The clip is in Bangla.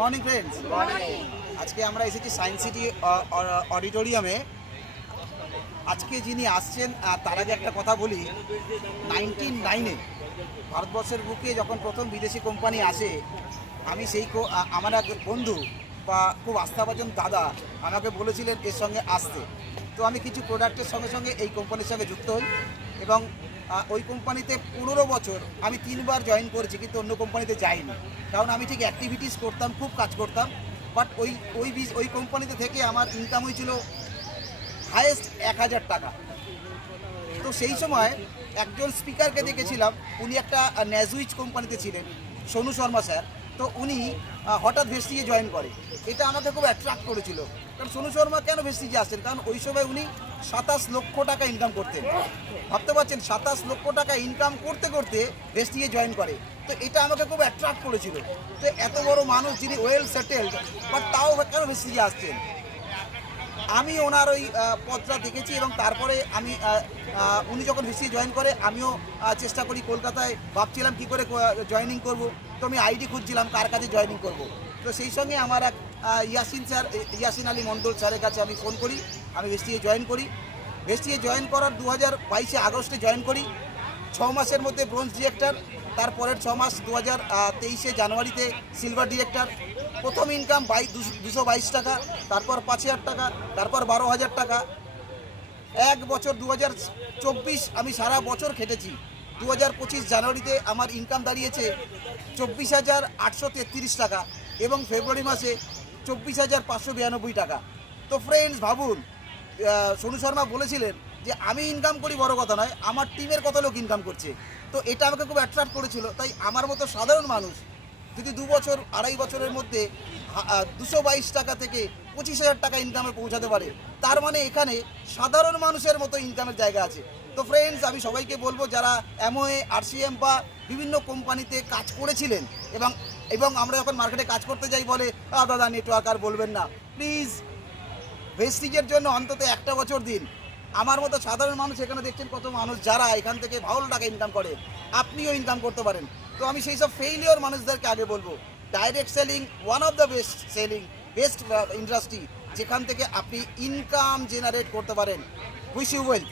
Morning friends. আজকে আমরা এসেছি সায়েন্স সিটি অডিটোরিয়ামে। আজকে যিনি আসছেন তার আগে একটা কথা বলি, 1999-এ ভারতবর্ষের বুকে যখন প্রথম বিদেশি কোম্পানি আসে, আমি আমার এক বন্ধু বা খুব আস্থাভাজন দাদা আমাকে বলেছিলেন এর সঙ্গে আসতে। তো আমি কিছু প্রোডাক্টের সঙ্গে সঙ্গে এই কোম্পানির সঙ্গে যুক্ত হই এবং ওই কোম্পানিতে 15 বছর আমি 3বার জয়েন করেছি, কিন্তু অন্য কোম্পানিতে যাইনি, কারণ আমি ঠিক অ্যাক্টিভিটিস করতাম, খুব কাজ করতাম। বাট ওই কোম্পানিতে থেকে আমার ইনকাম হয়েছিল হায়েস্ট 1000 টাকা। তো সেই সময় একজন স্পিকারকে দেখেছিলাম, উনি একটা ন্যাজুইচ কোম্পানিতে ছিলেন, সোনু শর্মা স্যার। তো উনি হঠাৎ ভেস্টিজে জয়েন করে, এটা আমাকে খুব অ্যাট্রাক্ট করেছিল। কারণ সোনু শর্মা কেন ভেস্টিজে আসছেন? কারণ ওই সময় উনি 27 লক্ষ টাকা ইনকাম করতেন। ভাবতে পারছেন, 27 লক্ষ টাকা ইনকাম করতে করতে ভেস্টিজে জয়েন করে। তো এটা আমাকে খুব অ্যাট্রাক্ট করেছিল। তো এত বড় মানুষ যিনি ওয়েল সেটেলড, বাট তাও কেন ভেস্টিজে আসছেন? আমি ওনার ওই পদটা দেখেছি এবং তারপরে আমি উনি যখন ভিসি জয়েন করে আমিও চেষ্টা করি। কলকাতায় ভাবছিলাম কী করে জয়েনিং করব, তো আমি আইডি খুঁজছিলাম কার কাছে জয়েনিং করব। তো সেই সঙ্গে আমার এক ইয়াসিন আলী মণ্ডল স্যারের কাছে আমি ফোন করি, আমি ভেস্টিজে জয়েন করি। ভেস্টিজে জয়েন করার 2022 আগস্টে জয়েন করি। 6 মাসের মধ্যে ব্রোঞ্জ ডিরেক্টর, তারপরের 6 মাস 2023 জানুয়ারিতে সিলভার ডিরেক্টর। প্রথম ইনকাম 222 টাকা, তারপর 5000 টাকা, তারপর 12,000 টাকা। এক বছর 2024 আমি সারা বছর খেটেছি। 2025 জানুয়ারিতে আমার ইনকাম দাঁড়িয়েছে 24,833 টাকা এবং ফেব্রুয়ারি মাসে 24,592 টাকা। তো ফ্রেন্ডস ভাবুন, সোনু শর্মা বলেছিলেন যে আমি ইনকাম করি বড় কথা নয়, আমার টিমের কত লোক ইনকাম করছে। তো এটা আমাকে খুব অ্যাট্রাক্ট করেছিল। তাই আমার মতো সাধারণ মানুষ যদি 2 বছর 2.5 বছরের মধ্যে 222 টাকা থেকে 25,000 টাকা ইনকামে পৌঁছাতে পারে, তার মানে এখানে সাধারণ মানুষের মতো ইনকামের জায়গা আছে। তো ফ্রেন্ডস, আমি সবাইকে বলবো যারা অ্যামওয়ে, আরসিএম বা বিভিন্ন কোম্পানিতে কাজ করেছিলেন এবং আমরা যখন মার্কেটে কাজ করতে যাই বলে দাদা নেটওয়ার্ক আর বলবেন না, প্লিজ ভেস্টিজের জন্য অন্তত 1 বছর দিন। আমার মতো সাধারণ মানুষ এখানে দেখছেন কত মানুষ যারা এখান থেকে ভালো টাকা ইনকাম করে, আপনিও ইনকাম করতে পারেন। তো আমি সেই সব ফেইলিওর মানুষদেরকে আগে বলবো, direct selling one of the best industry, যেখান থেকে আপনি ইনকাম জেনারেট করতে পারেন। Wish you well.